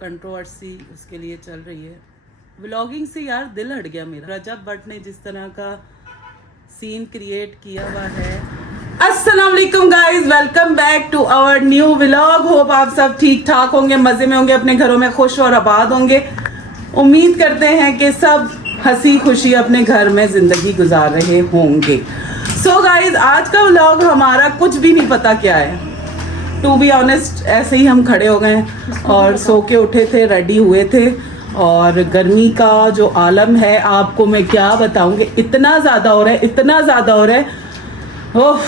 Controversy उसके लिए चल रही है। व्लॉगिंग से यार दिल हट गया मेरा। रजब भट्ट ने जिस तरह का सीन क्रिएट किया हुआ है। अस्सलाम वालेकुम guys, welcome back to our new vlog. Hope आप सब ठीक ठाक होंगे, मजे में होंगे, अपने घरों में खुश और आबाद होंगे। उम्मीद करते हैं कि सब हंसी खुशी अपने घर में जिंदगी गुजार रहे होंगे। सो गाइस, आज का व्लॉग हमारा कुछ भी नहीं पता क्या है। टू बी ऑनेस्ट, ऐसे ही हम खड़े हो गए और सो के उठे थे, रेडी हुए थे, और गर्मी का जो आलम है आपको मैं क्या बताऊंगी। इतना ज़्यादा हो रहा है, इतना ज़्यादा हो रहा है। ओह,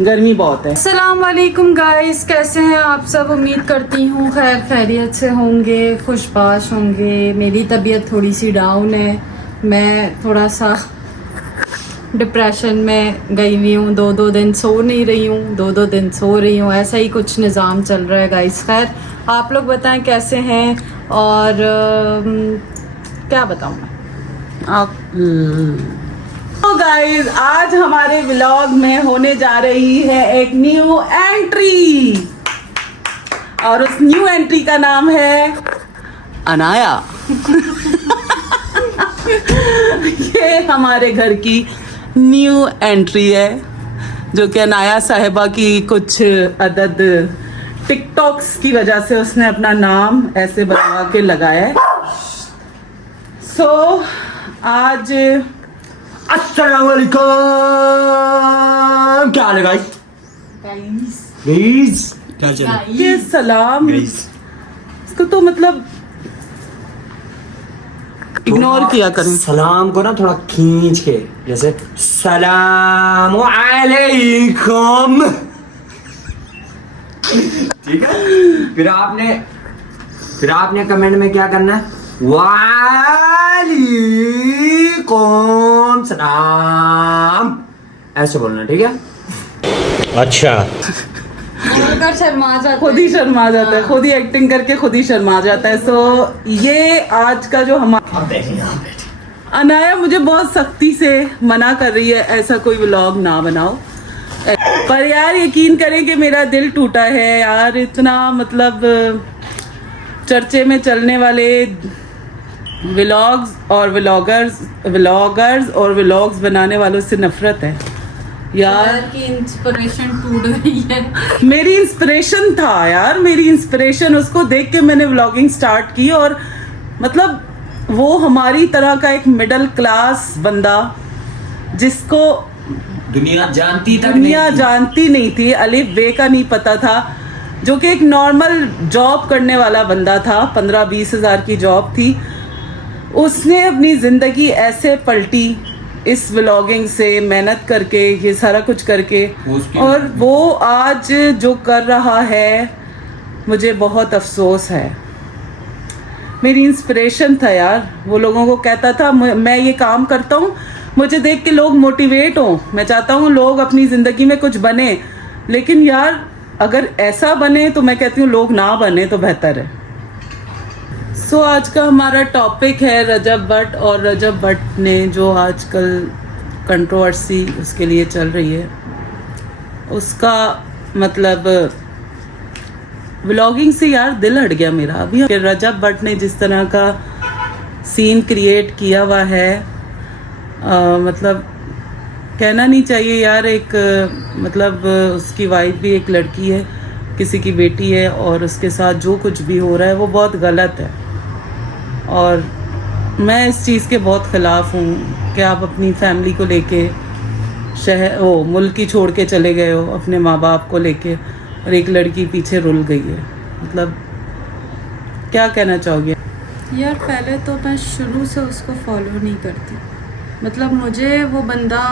गर्मी बहुत है। अस्सलाम वालेकुम गाइस, कैसे हैं आप सब? उम्मीद करती हूँ खैर खैरियत से होंगे, खुशबाश होंगे। मेरी तबीयत थोड़ी सी डाउन है, मैं थोड़ा सा डिप्रेशन में गई हुई हूँ। दो दिन सो नहीं रही हूँ, दो दिन सो रही हूँ, ऐसा ही कुछ निज़ाम चल रहा है गाइस। खैर आप लोग बताएं कैसे हैं, और क्या बताऊँ मैं आप। तो गाइस, आज हमारे व्लॉग में होने जा रही है एक न्यू एंट्री, और उस न्यू एंट्री का नाम है अनाया। ये हमारे घर की न्यू एंट्री है, जो कि अनाया साहिबा की कुछ अदद टिकटॉक्स की वजह से उसने अपना नाम ऐसे बनवा के लगाया है। सो आज अस्सलाम वालेकुम, क्या हाल है गाइस? क्या चल रहा है? के सलाम, इसको तो मतलब इग्नोर किया करें। सलाम को ना थोड़ा खींच के, जैसे सलाम अलैकुम, ठीक है? फिर आपने कमेंट में क्या करना है? वालेकुम सलाम, ऐसे बोलना, ठीक है? अच्छा, शर्मा जाता खुद ही शर्मा जाता है, खुद ही एक्टिंग करके खुद ही शर्मा जाता है। सो ये आज का जो हमारा अनाया मुझे बहुत सख्ती से मना कर रही है, ऐसा कोई व्लॉग ना बनाओ। पर यार यकीन करें कि मेरा दिल टूटा है यार। इतना मतलब चर्चे में चलने वाले व्लॉग्स और व्लॉगर्स और व्लॉग्स बनाने वालों से नफरत है यार। की इंस्पिरेशन टूट गई है। मेरी इंस्पिरेशन था यार, मेरी इंस्पिरेशन, उसको देख के मैंने व्लॉगिंग स्टार्ट की। और मतलब वो हमारी तरह का एक मिडिल क्लास बंदा, जिसको दुनिया जानती नहीं थी, अलिफ बे का नहीं पता था, जो कि एक नॉर्मल जॉब करने वाला बंदा था, 15-20 हज़ार की जॉब थी। उसने अपनी ज़िंदगी ऐसे पलटी इस व्लॉगिंग से, मेहनत करके, ये सारा कुछ करके, और वो आज जो कर रहा है, मुझे बहुत अफसोस है। मेरी इंस्पिरेशन था यार। वो लोगों को कहता था मैं ये काम करता हूँ, मुझे देख के लोग मोटिवेट हों, मैं चाहता हूँ लोग अपनी ज़िंदगी में कुछ बने। लेकिन यार अगर ऐसा बने तो मैं कहती हूँ लोग ना बने तो बेहतर है। सो आज का हमारा टॉपिक है रजब भट्ट, और रजब भट्ट ने जो आजकल कंट्रोवर्सी उसके लिए चल रही है, उसका मतलब व्लॉगिंग से यार दिल हट गया मेरा अभी। रजब भट्ट ने जिस तरह का सीन क्रिएट किया हुआ है, मतलब कहना नहीं चाहिए यार। एक मतलब उसकी वाइफ भी एक लड़की है, किसी की बेटी है, और उसके साथ जो कुछ भी हो रहा है वो बहुत गलत है। और मैं इस चीज़ के बहुत ख़िलाफ़ हूँ कि आप अपनी फैमिली को लेके मुल्क ही छोड़ के चले गए हो अपने माँ बाप को लेके, और एक लड़की पीछे रुल गई है। मतलब क्या कहना चाहोगे यार? पहले तो मैं शुरू से उसको फॉलो नहीं करती, मतलब मुझे वो बंदा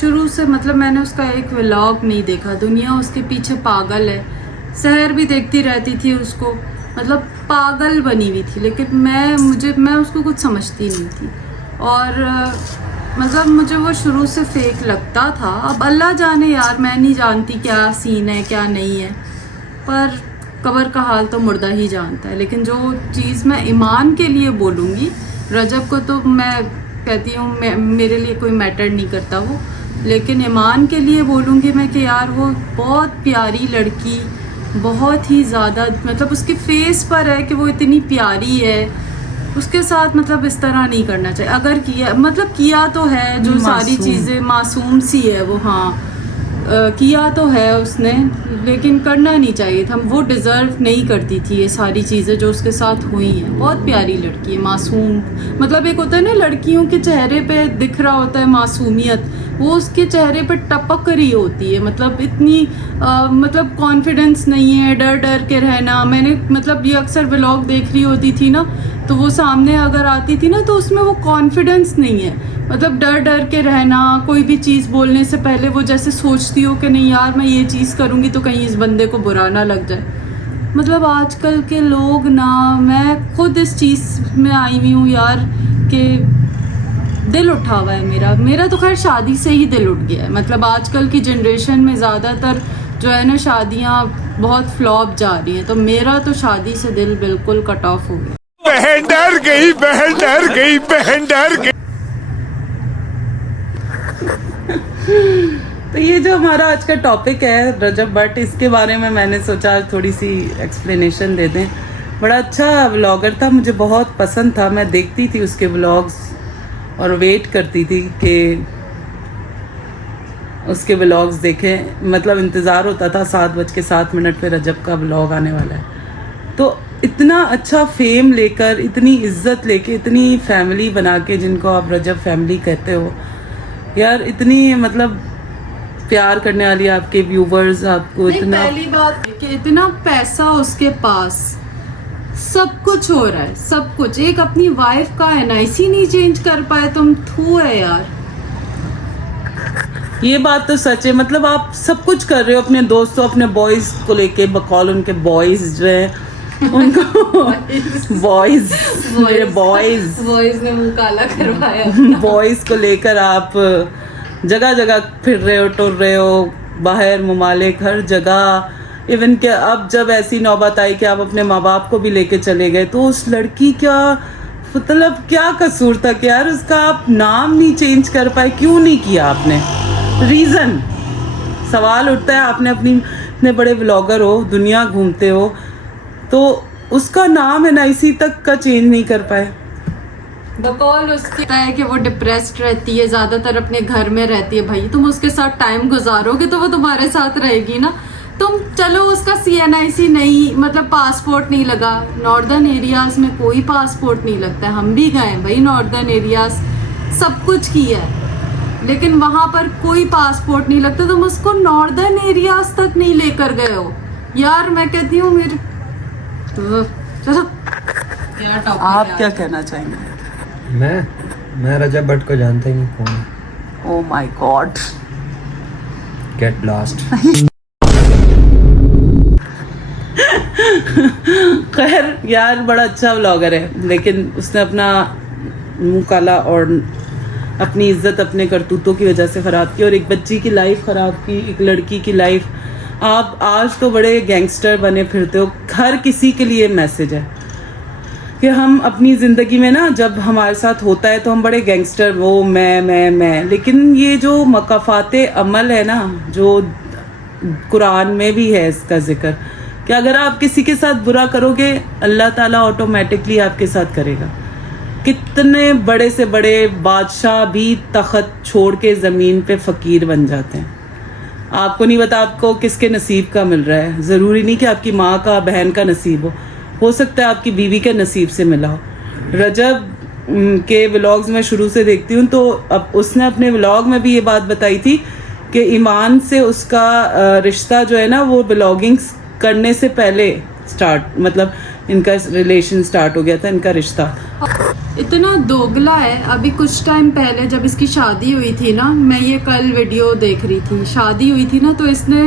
शुरू से, मतलब मैंने उसका एक व्लॉग नहीं देखा। दुनिया उसके पीछे पागल है, सहर भी देखती रहती थी उसको, मतलब पागल बनी हुई थी। लेकिन मैं उसको कुछ समझती नहीं थी, और मतलब मुझे वो शुरू से फेक लगता था। अब अल्लाह जाने यार, मैं नहीं जानती क्या सीन है क्या नहीं है, पर कब्र का हाल तो मुर्दा ही जानता है। लेकिन जो चीज़ मैं ईमान के लिए बोलूँगी, रजब को तो मैं कहती हूँ मेरे लिए कोई मैटर नहीं करता वो, लेकिन ईमान के लिए बोलूँगी मैं कि यार वो बहुत प्यारी लड़की, बहुत ही ज़्यादा, मतलब उसके फेस पर है कि वो इतनी प्यारी है, उसके साथ मतलब इस तरह नहीं करना चाहिए। अगर किया, मतलब किया तो है, जो सारी मासूम। चीज़ें मासूम सी है वो, हाँ किया तो है उसने, लेकिन करना नहीं चाहिए था। वो डिज़र्व नहीं करती थी ये सारी चीज़ें जो उसके साथ हुई हैं। बहुत प्यारी लड़की है, मासूम, मतलब एक होता है ना लड़कियों के चेहरे पे दिख रहा होता है मासूमियत, वो उसके चेहरे पे टपक रही होती है। मतलब इतनी मतलब कॉन्फिडेंस नहीं है, डर डर के रहना। मैंने मतलब ये अक्सर व्लॉग देख रही होती थी ना, तो वो सामने अगर आती थी ना तो उसमें वो कॉन्फिडेंस नहीं है, मतलब डर डर के रहना। कोई भी चीज़ बोलने से पहले वो जैसे सोचती हो कि नहीं यार मैं ये चीज़ करूँगी तो कहीं इस बंदे को बुरा ना लग जाए। मतलब आजकल के लोग ना, मैं खुद इस चीज़ में आई हुई हूँ यार कि दिल उठा हुआ है मेरा तो खैर शादी से ही दिल उठ गया है। मतलब आजकल की जनरेशन में ज़्यादातर जो है ना शादियाँ बहुत फ्लॉप जा रही हैं, तो मेरा तो शादी से दिल बिल्कुल कट ऑफ हो गया। बहन डर गई, बहन डर गई, बहन डर गई। तो ये जो हमारा आज का टॉपिक है रजब भट्ट, इसके बारे में मैंने सोचा आज थोड़ी सी एक्सप्लेनेशन दे दें। बड़ा अच्छा व्लॉगर था, मुझे बहुत पसंद था, मैं देखती थी उसके व्लॉग्स और वेट करती थी कि उसके व्लॉग्स देखें। मतलब इंतज़ार होता था 7:07 पे रजब का व्लॉग आने वाला है। तो इतना अच्छा फेम लेकर, इतनी इज्जत लेके, इतनी फैमिली बना के, जिनको आप रजब फैमिली कहते हो यार, इतनी मतलब प्यार करने वाली आपके व्यूवर्स, आपको नहीं, इतना पहली बात कि इतना पैसा उसके पास, सब कुछ हो रहा है, सब कुछ। एक अपनी वाइफ का एनआईसी नहीं चेंज कर पाए तुम, थू है यार। ये बात तो सच है। मतलब आप सब कुछ कर रहे हो अपने दोस्तों, अपने बॉयज को लेके, बकौल उनके बॉयज जो है उनको बॉयज, मेरे बॉयज ने मुंह काला करवाया। बॉयज को लेकर आप जगह जगह फिर रहे हो, टुर रहे हो, बाहर ममालिक, हर जगह। इवन कि अब जब ऐसी नौबत आई कि आप अपने माँ बाप को भी लेके चले गए, तो उस लड़की का मतलब क्या कसूर था कि यार उसका आप नाम नहीं चेंज कर पाए? क्यों नहीं किया आपने? रीज़न सवाल उठता है। आपने अपनी, इतने बड़े व्लॉगर हो, दुनिया घूमते हो, तो उसका नाम एनआईसी तक का चेंज नहीं कर पाए। बकौल उसकी है कि वो डिप्रेस्ड रहती है, ज्यादातर अपने घर में रहती है। भाई तुम उसके साथ टाइम गुजारोगे तो वो तुम्हारे साथ रहेगी ना। तुम चलो उसका CNIC नहीं, मतलब पासपोर्ट नहीं लगा, नॉर्दर्न एरियाज में कोई पासपोर्ट नहीं लगता। हम भी गए भाई नॉर्दर्न एरियाज, सब कुछ किया है, लेकिन वहां पर कोई पासपोर्ट नहीं लगता। तुम उसको नॉर्दर्न एरियाज तक नहीं लेकर गए हो यार। मैं कहती हूँ मेरे आप क्या कहना चाहेंगे? मैं रजब भट्ट को जानता ही नहीं कौन है। Oh my God, get lost. खैर यार, बड़ा अच्छा व्लॉगर है, लेकिन उसने अपना मुंह काला और अपनी इज्जत अपने करतूतों की वजह से ख़राब की, और एक बच्ची की लाइफ ख़राब की, एक लड़की की लाइफ। आप आज तो बड़े गैंगस्टर बने फिरते हो। हर किसी के लिए मैसेज है कि हम अपनी ज़िंदगी में ना, जब हमारे साथ होता है तो हम बड़े गैंगस्टर, वो मैं, लेकिन ये जो मकाफाते अमल है ना, जो कुरान में भी है इसका जिक्र, कि अगर आप किसी के साथ बुरा करोगे, अल्लाह ताला ऑटोमेटिकली आपके साथ करेगा। कितने बड़े से बड़े बादशाह भी तख्त छोड़ के ज़मीन पे फ़कीर बन जाते हैं। आपको नहीं पता आपको किसके नसीब का मिल रहा है। ज़रूरी नहीं कि आपकी माँ का, बहन का नसीब हो सकता है आपकी बीवी के नसीब से मिला हो। रजब के व्लॉग्स में शुरू से देखती हूँ, तो अब उसने अपने व्लॉग में भी ये बात बताई थी कि ईमान से उसका रिश्ता जो है ना, वो व्लॉगिंग्स करने से पहले स्टार्ट, मतलब इनका रिलेशन स्टार्ट हो गया था, इनका रिश्ता। इतना दोगला है। अभी कुछ टाइम पहले जब इसकी शादी हुई थी ना, मैं ये कल वीडियो देख रही थी, शादी हुई थी ना, तो इसने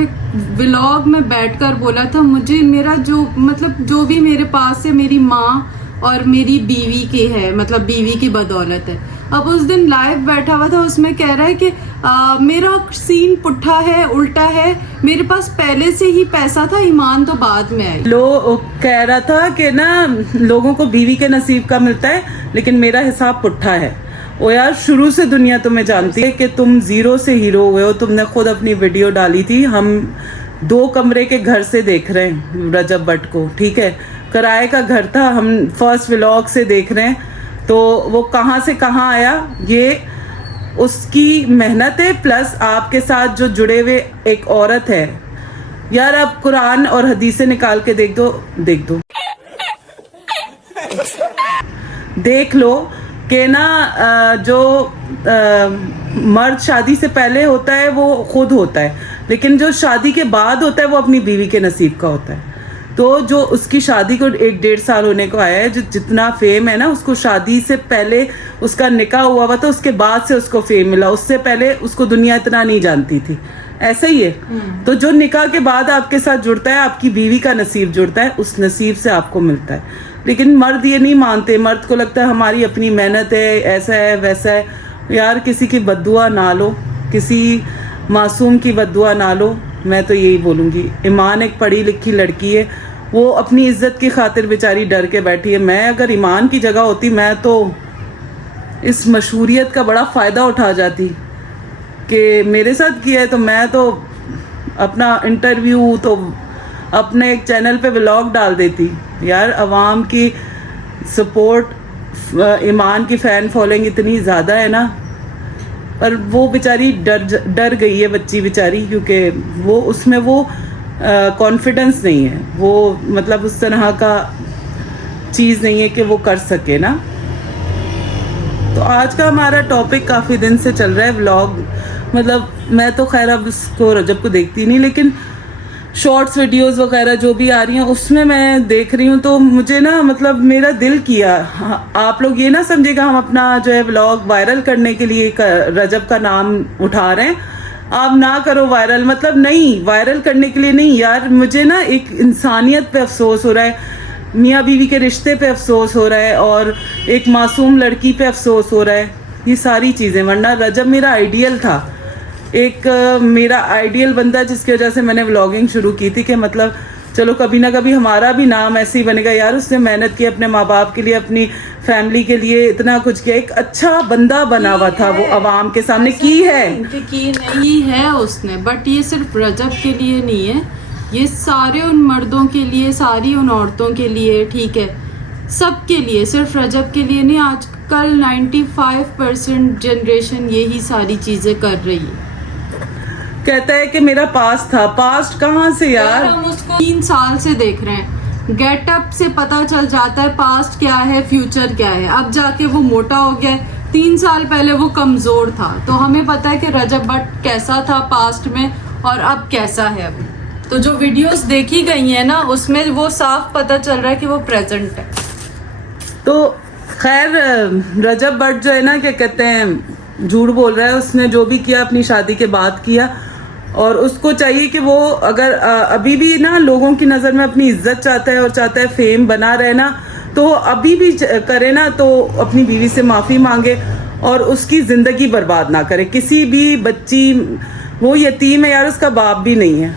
व्लॉग में बैठकर बोला था, मुझे मेरा जो, मतलब जो भी मेरे पास है मेरी माँ और मेरी बीवी की है, मतलब बीवी की बदौलत है। अब उस दिन लाइव बैठा हुआ था, उसमें कह रहा है कि मेरा सीन पुट्ठा है, उल्टा है, मेरे पास पहले से ही पैसा था, ईमान तो बाद में आई। कह रहा था कि ना, लोगों को बीवी के नसीब का मिलता है, लेकिन मेरा हिसाब पुट्ठा है। ओ यार, शुरू से दुनिया तुम्हें जानती है कि तुम जीरो से हीरो हुए हो। तुमने खुद अपनी वीडियो डाली थी, हम 2 कमरे के घर से देख रहे हैं रजब भट्ट को, ठीक है, किराए का घर था, हम फर्स्ट व्लॉग से देख रहे हैं, तो वो कहाँ से कहाँ आया, ये उसकी मेहनत है, प्लस आपके साथ जो जुड़े हुए एक औरत है। यार आप कुरान और हदीसें निकाल के देख दो देख लो कि ना जो मर्द शादी से पहले होता है वो खुद होता है, लेकिन जो शादी के बाद होता है वो अपनी बीवी के नसीब का होता है। तो जो उसकी शादी को 1-1.5 साल होने को आया है, जो जितना फेम है ना, उसको शादी से पहले उसका निकाह हुआ था, उसके बाद से उसको फेम मिला, उससे पहले उसको दुनिया इतना नहीं जानती थी। ऐसा ही है। तो जो निकाह के बाद आपके साथ जुड़ता है, आपकी बीवी का नसीब जुड़ता है, उस नसीब से आपको मिलता है। लेकिन मर्द ये नहीं मानते, मर्द को लगता है हमारी अपनी मेहनत है, ऐसा है वैसा है। यार किसी की बद्दुआ ना लो, किसी मासूम की बद्दुआ ना लो। मैं तो यही बोलूँगी। ईमान एक पढ़ी लिखी लड़की है, वो अपनी इज्जत की खातिर बेचारी डर के बैठी है। मैं अगर ईमान की जगह होती, मैं तो इस मशहूरियत का बड़ा फ़ायदा उठा जाती कि मेरे साथ किया है, तो मैं तो अपना इंटरव्यू तो अपने एक चैनल पे व्लॉग डाल देती। यार अवाम की सपोर्ट, ईमान की फ़ैन फॉलोइंग इतनी ज़्यादा है ना, पर वो बेचारी डर गई है बच्ची बेचारी, क्योंकि वो उसमें वो कॉन्फिडेंस नहीं है, वो मतलब उस तरह का चीज़ नहीं है कि वो कर सके ना। तो आज का हमारा टॉपिक काफ़ी दिन से चल रहा है व्लॉग, मतलब मैं तो खैर अब इसको रजब को देखती नहीं, लेकिन शॉर्ट्स वीडियोस वगैरह जो भी आ रही हैं उसमें मैं देख रही हूँ, तो मुझे ना मतलब मेरा दिल किया। आप लोग ये ना समझेगा हम अपना जो है व्लॉग वायरल करने के लिए रजब का नाम उठा रहे हैं, आप ना करो वायरल, मतलब नहीं, वायरल करने के लिए नहीं यार। मुझे ना एक इंसानियत पे अफसोस हो रहा है, मियाँ बीवी के रिश्ते पे अफसोस हो रहा है, और एक मासूम लड़की पे अफसोस हो रहा है, ये सारी चीज़ें। वरना रजब मेरा आइडियल था, एक मेरा आइडियल बंदा, जिसकी वजह से मैंने व्लॉगिंग शुरू की थी कि मतलब चलो कभी ना कभी हमारा भी नाम ऐसे ही बनेगा। यार उसने मेहनत की, अपने माँ बाप के लिए, अपनी फैमिली के लिए इतना कुछ किया, एक अच्छा बंदा बना हुआ था, वो आवाम के सामने की नहीं है उसने, बट ये सिर्फ रजब के लिए नहीं है, ये सारे उन मर्दों के लिए, सारी उन औरतों के लिए, ठीक है, सबके लिए, सिर्फ रजब के लिए नहीं। आजकल 95% जनरेशन यही सारी चीजें कर रही है। कहता है कि मेरा पास्ट था, पास्ट कहाँ से यार? हम उसको 3 साल से देख रहे हैं, गेटअप से पता चल जाता है पास्ट क्या है, फ्यूचर क्या है। अब जाके वो मोटा हो गया है, 3 साल पहले वो कमजोर था, तो हमें पता है कि रजब भट्ट कैसा था पास्ट में और अब कैसा है अभी। तो जो वीडियोस देखी गई है ना, उसमें वो साफ पता चल रहा है कि वो प्रेजेंट है। तो खैर रजब भट्ट जो है ना, क्या कहते हैं, झूठ बोल रहा है। उसने जो भी किया अपनी शादी के बाद किया, और उसको चाहिए कि वो अगर अभी भी ना लोगों की नज़र में अपनी इज्जत चाहता है और चाहता है फेम बना रहे ना, तो अभी भी करे ना, तो अपनी बीवी से माफ़ी मांगे और उसकी ज़िंदगी बर्बाद ना करे। किसी भी बच्ची, वो यतीम है यार, उसका बाप भी नहीं है,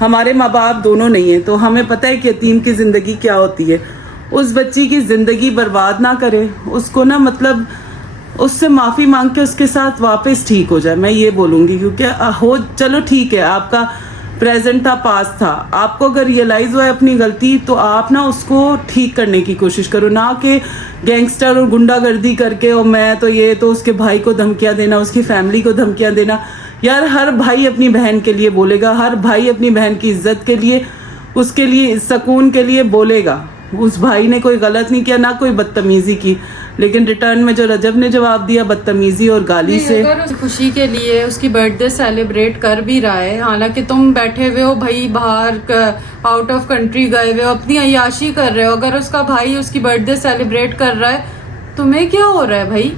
हमारे माँ बाप दोनों नहीं है, तो हमें पता है कि यतीम की ज़िंदगी क्या होती है। उस बच्ची की ज़िंदगी बर्बाद ना करे, उसको ना मतलब उससे माफ़ी मांग के उसके साथ वापस ठीक हो जाए, मैं ये बोलूँगी। क्योंकि हो, चलो ठीक है, आपका प्रेजेंट था, पास्ट था, आपको अगर रियलाइज़ हुआ है अपनी गलती, तो आप ना उसको ठीक करने की कोशिश करो, ना कि गैंगस्टर और गुंडागर्दी करके और मैं तो ये, तो उसके भाई को धमकियाँ देना, उसकी फैमिली को धमकियाँ देना। यार हर भाई अपनी बहन के लिए बोलेगा, हर भाई अपनी बहन की इज्जत के लिए, उसके लिए सुकून के लिए बोलेगा। उस भाई ने कोई गलत नहीं किया, ना कोई बदतमीजी की, लेकिन रिटर्न में जो रजब ने जवाब दिया बदतमीजी और गाली से। अगर खुशी के लिए उसकी बर्थडे सेलिब्रेट कर भी रहा है, हालांकि तुम बैठे हुए हो भाई बाहर, आउट ऑफ कंट्री गए हुए हो, अपनी अय्याशी कर रहे हो, अगर उसका भाई उसकी बर्थडे सेलिब्रेट कर रहा है, तुम्हें क्या हो रहा है भाई?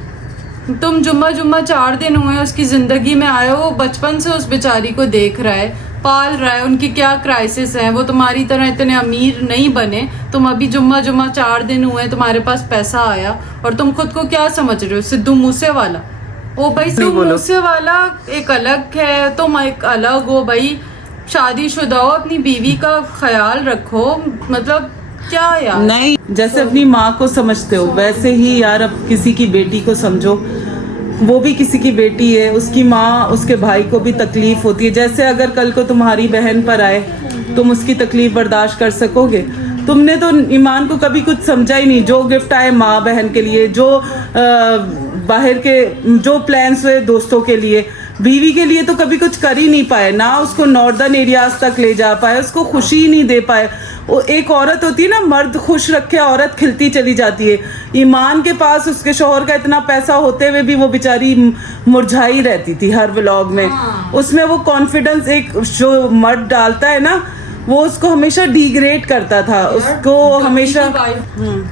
तुम जुम्मा 4 दिन हुए उसकी जिंदगी में आए हो, बचपन से उस बेचारी को देख रहा है, पाल रहा है, उनकी क्या क्राइसिस है, वो तुम्हारी तरह इतने अमीर नहीं बने, तुम अभी जुम्मा 4 दिन हुए, तुम्हारे पास पैसा आया और तुम खुद को क्या समझ रहे हो, सिद्धू मूसेवाला? ओ भाई, सिद्धू मूसेवाला एक अलग है, तुम एक अलग हो भाई, शादीशुदा हो, अपनी बीवी का ख्याल रखो, मतलब क्या यार। नहीं, जैसे अपनी माँ को समझते हो वैसे ही यार अब किसी की बेटी को समझो। वो भी किसी की बेटी है, उसकी माँ उसके भाई को भी तकलीफ होती है। जैसे अगर कल को तुम्हारी बहन पर आए, तुम उसकी तकलीफ बर्दाश्त कर सकोगे? तुमने तो ईमान को कभी कुछ समझा ही नहीं। जो गिफ्ट आए माँ बहन के लिए, जो बाहर के जो प्लान्स हुए दोस्तों के लिए, बीवी के लिए तो कभी कुछ कर ही नहीं पाए ना। उसको नॉर्दर्न एरियाज तक ले जा पाए, उसको खुशी ही नहीं दे पाए। वो एक औरत होती है ना, मर्द खुश रखे औरत खिलती चली जाती है। ईमान के पास उसके शोहर का इतना पैसा होते हुए भी वो बेचारी मुरझाई रहती थी हर व्लॉग में। उसमें वो कॉन्फिडेंस एक जो मर्द डालता है ना, वो उसको हमेशा डिग्रेड करता था, उसको हमेशा।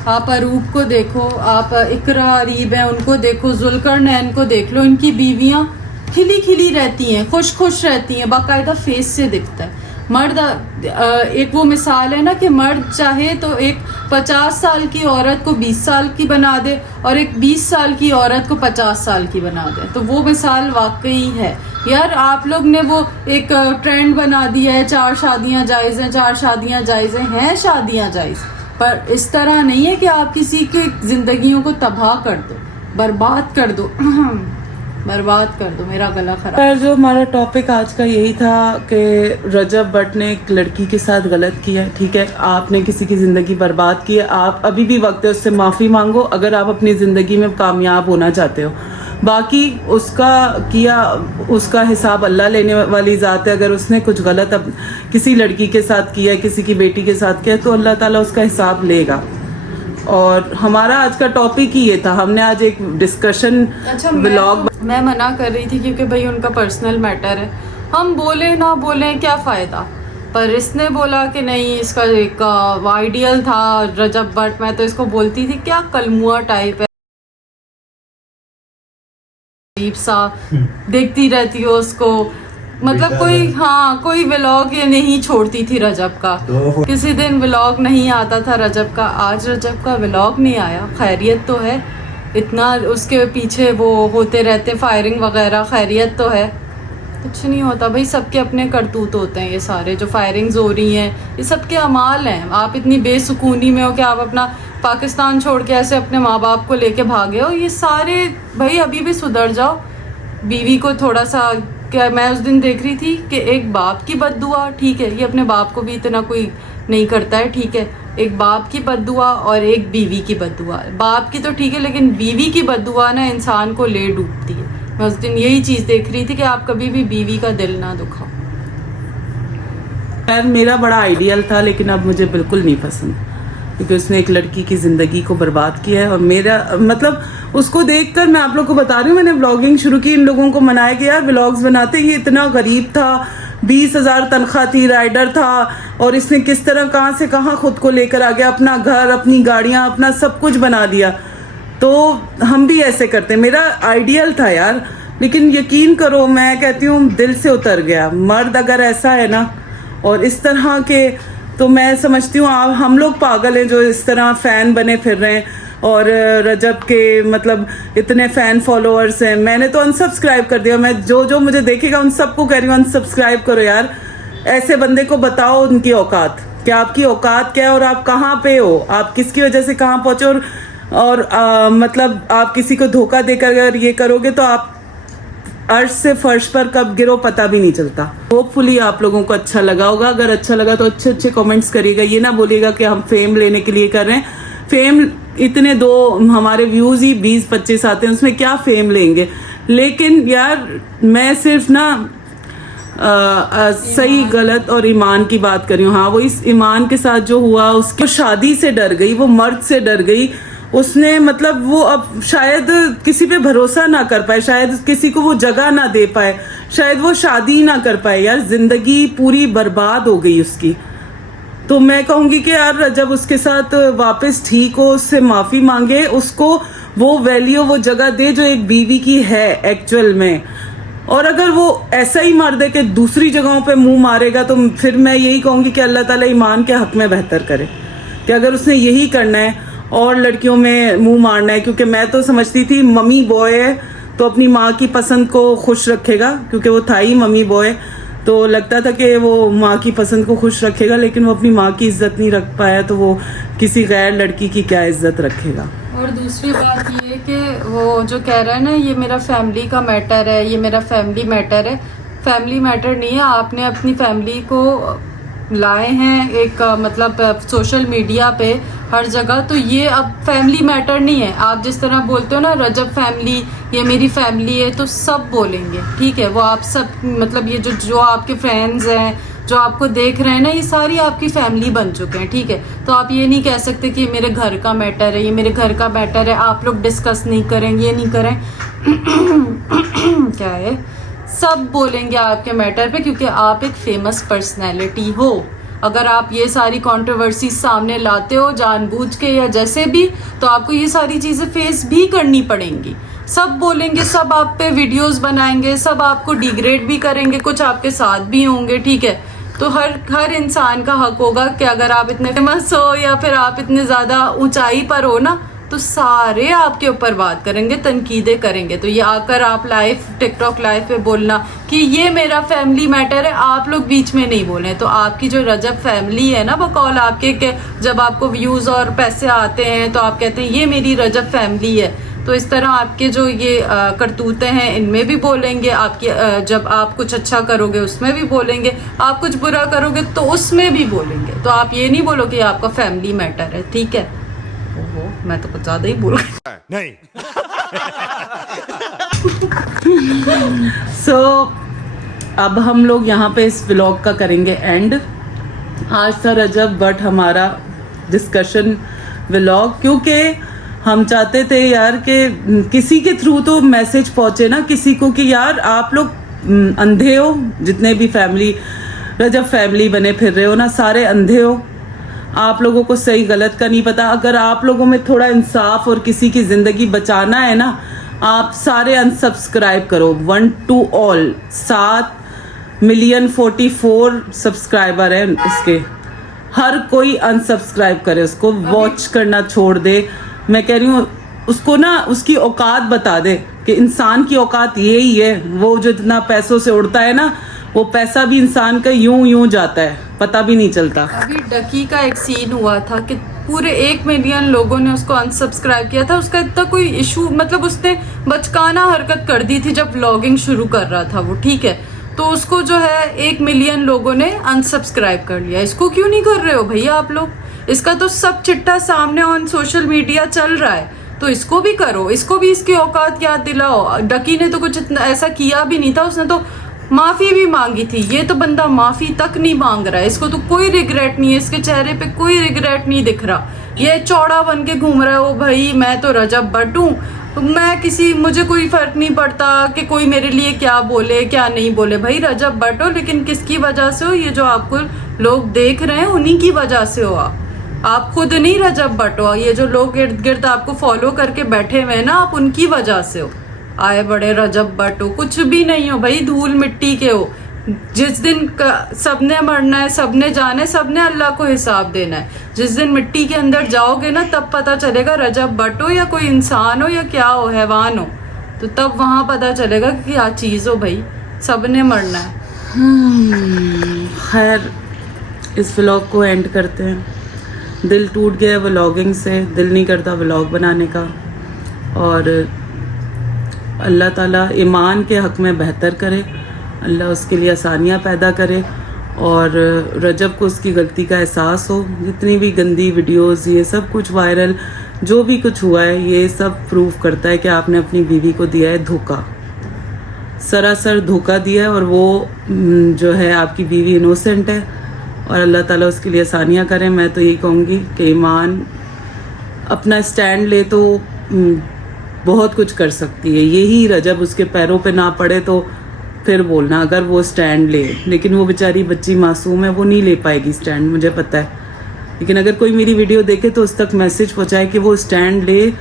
आप अरूप को देखो, आप इकरा अरीब हैं उनको देखो, जुल्करनैन को देख लो, इनकी बीवियां खिली खिली रहती हैं, खुश खुश रहती हैं, बाकायदा फेस से दिखता है। मर्द एक वो मिसाल है ना कि मर्द चाहे तो एक 50 साल की औरत को 20 साल की बना दे और एक 20 साल की औरत को 50 साल की बना दे। तो वो मिसाल वाकई है यार। आप लोग ने वो एक ट्रेंड बना दिया है, 4 शादियां जायज़ हैं, 4 शादियां जायज़ हैं शादियां जायज़, पर इस तरह नहीं है कि आप किसी की जिंदगियों को तबाह कर दो, बर्बाद कर दो बर्बाद कर दो। मेरा गला खराब। पर जो हमारा टॉपिक आज का यही था कि रजब भट्ट ने एक लड़की के साथ गलत किया। ठीक है, आपने किसी की ज़िंदगी बर्बाद की है, आप अभी भी वक्त है उससे माफ़ी मांगो अगर आप अपनी ज़िंदगी में कामयाब होना चाहते हो। बाकी उसका किया, उसका हिसाब अल्लाह लेने वाली ज़ात है। अगर उसने कुछ गलत अब किसी लड़की के साथ किया, किसी की बेटी के साथ किया, तो अल्लाह ताला उसका हिसाब लेगा। और हमारा आज का टॉपिक ही ये था। हमने आज एक डिस्कशन ब्लॉग मैं मना कर रही थी क्योंकि भाई उनका पर्सनल मैटर है, हम बोले ना बोले क्या फ़ायदा। पर इसने बोला कि नहीं, इसका एक आइडियल था रजब भट्ट। मैं तो इसको बोलती थी क्या कलमुआ टाइप है, अजीब सा देखती रहती हो उसको। मतलब कोई व्लॉग ये नहीं छोड़ती थी रजब का। किसी दिन व्लॉग नहीं आता था रजब का, आज रजब का व्लॉग नहीं आया। खैरियत तो है, इतना उसके पीछे वो होते रहते फायरिंग वगैरह, खैरियत तो है? कुछ नहीं होता भाई, सबके अपने करतूत होते हैं। ये सारे जो फायरिंग्स हो रही हैं ये सबके अमाल हैं। आप इतनी बेसुकूनी में हो कि आप अपना पाकिस्तान छोड़ के ऐसे अपने माँ बाप को लेके भागे हो। ये सारे भाई अभी भी सुधर जाओ। बीवी को थोड़ा सा, क्या मैं उस दिन देख रही थी कि एक बाप की बद्दुआ, ठीक है ये अपने बाप को भी इतना कोई नहीं करता है, ठीक है, एक बाप की बद्दुआ और एक बीवी की बद्दुआ। बाप की तो ठीक है, लेकिन बीवी की बद्दुआ ना इंसान को ले डूबती है। मैं उस दिन यही चीज़ देख रही थी कि आप कभी भी बीवी का दिल ना दुखाओ। खैर मेरा बड़ा आइडियल था, लेकिन अब मुझे बिल्कुल नहीं पसंद, क्योंकि उसने एक लड़की की ज़िंदगी को बर्बाद किया है। और मेरा मतलब उसको देखकर मैं आप लोग को बता रही हूँ, मैंने व्लॉगिंग शुरू की, इन लोगों को मनाया कि यार व्लॉग्स बनाते, ये इतना गरीब था, 20,000 तनख्वाह थी, राइडर था, और इसने किस तरह कहाँ से कहाँ खुद को लेकर आ गया, अपना घर, अपनी गाड़ियाँ, अपना सब कुछ बना दिया। तो हम भी ऐसे करते। मेरा आइडियल था यार, लेकिन यकीन करो मैं कहती हूँ दिल से उतर गया। मर्द अगर ऐसा है ना और इस तरह के, तो मैं समझती हूँ हम लोग पागल हैं जो इस तरह फ़ैन बने फिर रहे हैं। और रजब के मतलब इतने फ़ैन फॉलोअर्स हैं, मैंने तो अनसब्सक्राइब कर दिया। मैं जो मुझे देखेगा उन सबको कह रही हूँ अनसब्सक्राइब करो यार। ऐसे बंदे को बताओ उनकी औकात क्या, आपकी औकात क्या है और आप कहाँ पे हो, आप किसकी वजह से कहाँ पहुँचे। और मतलब आप किसी को धोखा देकर अगर ये करोगे तो आप अर्श से फर्श पर कब गिरो पता भी नहीं चलता। होपफुली आप लोगों को अच्छा लगा होगा। अगर अच्छा लगा तो अच्छे अच्छे कमेंट्स करिएगा, ये ना बोलिएगा कि हम फेम लेने के लिए कर रहे हैं। फेम इतने दो हमारे व्यूज़ ही 20-25 आते हैं, उसमें क्या फेम लेंगे। लेकिन यार मैं सिर्फ ना सही गलत और ईमान की बात कर रही हूँ। हाँ, वो इस ईमान के साथ जो हुआ, उसकी शादी से डर गई, वो मर्द से डर गई। उसने मतलब वो अब शायद किसी पे भरोसा ना कर पाए, शायद किसी को वो जगह ना दे पाए, शायद वो शादी ना कर पाए। यार जिंदगी पूरी बर्बाद हो गई उसकी। तो मैं कहूँगी कि यार जब उसके साथ वापस ठीक हो, उससे माफ़ी मांगे, उसको वो वैल्यू, वो जगह दे जो एक बीवी की है एक्चुअल में। और अगर वो ऐसा ही मर्द है कि दूसरी जगहों पे मुंह मारेगा, तो फिर मैं यही कहूँगी कि अल्लाह ताला ईमान के हक में बेहतर करे कि अगर उसने यही करना है और लड़कियों में मुंह मारना है। क्योंकि मैं तो समझती थी मम्मी बॉय है तो अपनी माँ की पसंद को खुश रखेगा, क्योंकि वो था ही मम्मी बॉय, तो लगता था कि वो माँ की पसंद को खुश रखेगा। लेकिन वो अपनी माँ की इज्जत नहीं रख पाया, तो वो किसी गैर लड़की की क्या इज्जत रखेगा। और दूसरी बात ये ये कि वो जो कह रहा है ना, ये मेरा फैमिली का मैटर है, ये मेरा फैमिली मैटर है। फैमिली मैटर नहीं है। आपने अपनी फैमिली को लाए हैं एक मतलब सोशल मीडिया पे हर जगह, तो ये अब फैमिली मैटर नहीं है। आप जिस तरह बोलते हो ना रजब फैमिली, ये मेरी फैमिली है, तो सब बोलेंगे, ठीक है। वो आप सब मतलब ये जो आपके फ्रेंड्स हैं, जो आपको देख रहे हैं ना, ये सारी आपकी फैमिली बन चुके हैं, ठीक है। तो आप ये नहीं कह सकते कि ये मेरे घर का मैटर है, ये मेरे घर का मैटर है, आप लोग डिस्कस नहीं करें, ये नहीं करें। क्या है, सब बोलेंगे आपके मैटर पे, क्योंकि आप एक फेमस पर्सनैलिटी हो। अगर आप ये सारी कंट्रोवर्सी सामने लाते हो जानबूझ के या जैसे भी, तो आपको ये सारी चीज़ें फेस भी करनी पड़ेंगी। सब बोलेंगे, सब आप पे वीडियोस बनाएंगे, सब आपको डिग्रेड भी करेंगे, कुछ आपके साथ भी होंगे, ठीक है। तो हर इंसान का हक होगा कि अगर आप इतने फेमस हो या फिर आप इतने ज़्यादा ऊंचाई पर हो ना, तो सारे आपके ऊपर बात करेंगे, तनकीदें करेंगे। तो ये आकर आप लाइव टिकटॉक लाइव पे बोलना कि ये मेरा फैमिली मैटर है, आप लोग बीच में नहीं बोले, तो आपकी जो रजब फैमिली है ना, वो कॉल आपके के जब आपको व्यूज़ और पैसे आते हैं तो आप कहते हैं ये मेरी रजब फैमिली है। तो इस तरह आपके जो ये करतूतें हैं इनमें भी बोलेंगे, आपकी जब आप कुछ अच्छा करोगे उसमें भी बोलेंगे, आप कुछ बुरा करोगे तो उसमें भी बोलेंगे। तो आप ये नहीं बोलो कि आपका फैमिली मैटर है, ठीक है। ओहो, मैं तो कुछ ज़्यादा ही बोल गई। नहीं सो अब हम लोग यहाँ पे इस व्लॉग का करेंगे एंड। आज था रजब बट हमारा डिस्कशन व्लॉग, क्योंकि हम चाहते थे यार कि किसी के थ्रू तो मैसेज पहुँचे ना किसी को कि यार आप लोग अंधे हो, जितने भी फैमिली रजब फैमिली बने फिर रहे हो ना, सारे अंधे हो, आप लोगों को सही गलत का नहीं पता। अगर आप लोगों में थोड़ा इंसाफ और किसी की ज़िंदगी बचाना है ना, आप सारे अनसब्सक्राइब करो। 1 to all 7,044,000 सब्सक्राइबर हैं इसके, हर कोई अनसब्सक्राइब करे उसको, वॉच करना छोड़ दे। मैं कह रही हूँ उसको ना उसकी औकात बता दे कि इंसान की औकात यही है। वो जो इतना पैसों से उड़ता है ना, वो पैसा भी इंसान का यूं जाता है, पता भी नहीं चलता। अभी डकी का एक सीन हुआ था कि पूरे 1 मिलियन लोगों ने उसको अनसब्सक्राइब किया था। उसका इतना कोई इशू मतलब उसने बचकाना हरकत कर दी थी जब व्लॉगिंग शुरू कर रहा था वो, ठीक है। तो उसको जो है 1 मिलियन लोगों ने अनसब्सक्राइब कर लिया। इसको क्यों नहीं कर रहे हो भैया आप लोग? इसका तो सब चिट्ठा सामने ऑन सोशल मीडिया चल रहा है, तो इसको भी करो, इसको भी इसकी औकात याद दिलाओ। डकी ने तो कुछ इतना ऐसा किया भी नहीं था, उसने तो माफ़ी भी मांगी थी। ये तो बंदा माफ़ी तक नहीं मांग रहा है, इसको तो कोई रिग्रेट नहीं है, इसके चेहरे पे कोई रिग्रेट नहीं दिख रहा। ये चौड़ा बन के घूम रहा है, ओ भाई मैं तो रजब भट्ट हूँ, मुझे कोई फ़र्क नहीं पड़ता कि कोई मेरे लिए क्या बोले क्या नहीं बोले। भाई रजब भट्ट हो, लेकिन किसकी वजह से हो? ये जो आपको लोग देख रहे हैं उन्हीं की वजह से हो। आप खुद नहीं रजब भट्ट हो, ये जो लोग इर्द गिर्द आपको फॉलो करके बैठे हुए हैं ना, आप उनकी वजह से हो। आए बड़े रजब भट्ट हो, कुछ भी नहीं हो भाई, धूल मिट्टी के हो। जिस दिन सबने मरना है, सबने जाना है, सबने अल्लाह को हिसाब देना है। जिस दिन मिट्टी के अंदर जाओगे ना, तब पता चलेगा रजब भट्ट हो या कोई इंसान हो या क्या हो, हैवान हो, तो तब वहाँ पता चलेगा कि क्या चीज़ हो भाई, सबने मरना है। खैर इस व्लॉग को एंड करते हैं। दिल टूट गया व्लॉगिंग से, दिल नहीं करता व्लॉग बनाने का। और अल्लाह ताला ईमान के हक़ में बेहतर करे, अल्लाह उसके लिए आसानियाँ पैदा करे और रजब को उसकी गलती का एहसास हो। जितनी भी गंदी वीडियोस, ये सब कुछ वायरल जो भी कुछ हुआ है, ये सब प्रूव करता है कि आपने अपनी बीवी को दिया है धोखा, सरासर धोखा दिया है। और वो जो है आपकी बीवी इनोसेंट है और अल्लाह ताला उसके लिए आसानियाँ करें। मैं तो यही कहूँगी कि ईमान अपना स्टैंड ले तो बहुत कुछ कर सकती है। यही रजब उसके पैरों पे ना पड़े तो फिर बोलना, अगर वो स्टैंड ले। लेकिन वो बेचारी बच्ची मासूम है, वो नहीं ले पाएगी स्टैंड, मुझे पता है। लेकिन अगर कोई मेरी वीडियो देखे तो उस तक मैसेज पहुंचाए कि वो स्टैंड ले,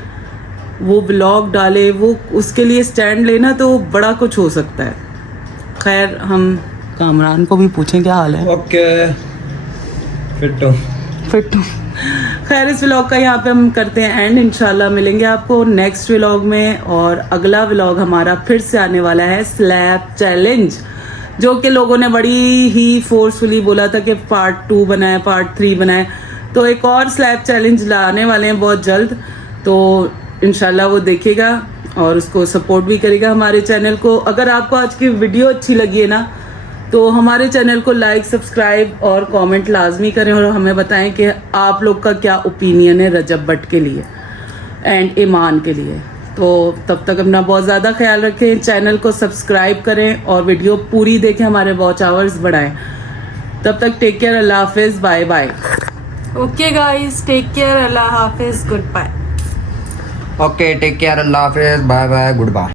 वो ब्लॉग डाले, वो उसके लिए स्टैंड लेना तो बड़ा कुछ हो सकता है। खैर हम कामरान को भी पूछें क्या हाल है। ओके फिट हूँ। खैर इस व्लॉग का यहाँ पे हम करते हैं एंड। इंशाल्लाह मिलेंगे आपको नेक्स्ट व्लॉग में। और अगला व्लॉग हमारा फिर से आने वाला है स्लैप चैलेंज, जो कि लोगों ने बड़ी ही फोर्सफुली बोला था कि पार्ट 2 बनाए, पार्ट 3 बनाए। तो एक और स्लैप चैलेंज लाने वाले हैं बहुत जल्द। तो इंशाल्लाह वो देखेगा और उसको सपोर्ट भी करेगा हमारे चैनल को। अगर आपको आज की वीडियो अच्छी लगी है ना, तो हमारे चैनल को लाइक, सब्सक्राइब और कमेंट लाजमी करें और हमें बताएं कि आप लोग का क्या ओपिनियन है रजब भट्ट के लिए एंड ईमान के लिए। तो तब तक अपना बहुत ज़्यादा ख्याल रखें, चैनल को सब्सक्राइब करें और वीडियो पूरी देखें, हमारे वॉच आवर्स बढ़ाएं। तब तक टेक केयर, अल्लाह हाफिज़, bye bye. Okay guys, take care, अल्लाह हाफिज, goodbye. Okay, take care, अल्लाह हाफिज, बाय बाय, गुड बाय।